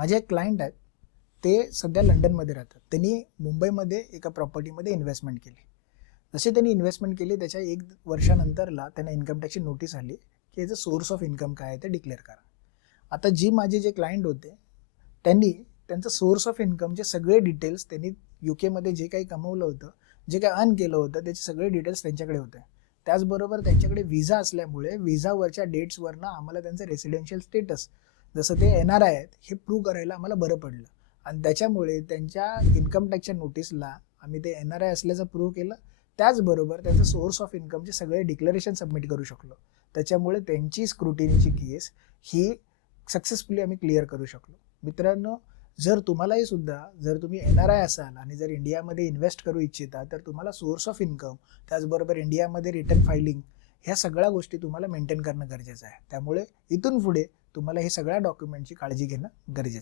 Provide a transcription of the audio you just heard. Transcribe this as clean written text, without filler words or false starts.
माझे एक क्लायंट आहेत, ते सध्या लंडनमध्ये राहतात. त्यांनी मुंबईमध्ये एका प्रॉपर्टीमध्ये इन्व्हेस्टमेंट केली. जसे त्यांनी इन्व्हेस्टमेंट केली त्याच्या 1 वर्षानंतरला त्यांना इन्कम टॅक्सची नोटीस आली की याचं सोर्स ऑफ इन्कम काय आहे ते डिक्लेअर करा. आता माझे जे क्लायंट होते त्यांनी त्यांचं सोर्स ऑफ इन्कमचे सगळे डिटेल्स, त्यांनी UK जे काही कमवलं होतं, जे काही अर्न केलं होतं, त्याचे सगळे डिटेल्स त्यांच्याकडे होते. त्याचबरोबर त्यांच्याकडे विजा असल्यामुळे विजावरच्या डेट्सवरनं आम्हाला त्यांचं रेसिडेन्शियल स्टेटस, जसं ते NRI आहेत, हे प्रूव्ह करायला आम्हाला बरं पडलं. आणि त्याच्यामुळे त्यांच्या इन्कम टॅक्सच्या नोटीसला आम्ही ते NRI असल्याचं प्रूव्ह केलं. त्याचबरोबर त्यांचं सोर्स ऑफ इन्कमचे सगळे डिक्लेरेशन सबमिट करू शकलो. त्याच्यामुळे त्यांची स्क्रुटिनीची केस ही सक्सेसफुली आम्ही क्लिअर करू शकलो. मित्रांनो, जर तुम्हालाही सुद्धा, जर तुम्ही NRI असाल आणि जर इंडियामध्ये इन्व्हेस्ट करू इच्छिता, तर तुम्हाला सोर्स ऑफ इन्कम, त्याचबरोबर इंडियामध्ये रिटर्न फायलिंग, ह्या सगळ्या गोष्टी तुम्हाला मेंटेन करणं गरजेचं आहे. त्यामुळे इथून पुढे तुम्हाला हे सगळ्या डॉक्युमेंटची काळजी घेणं गरजेचं आहे.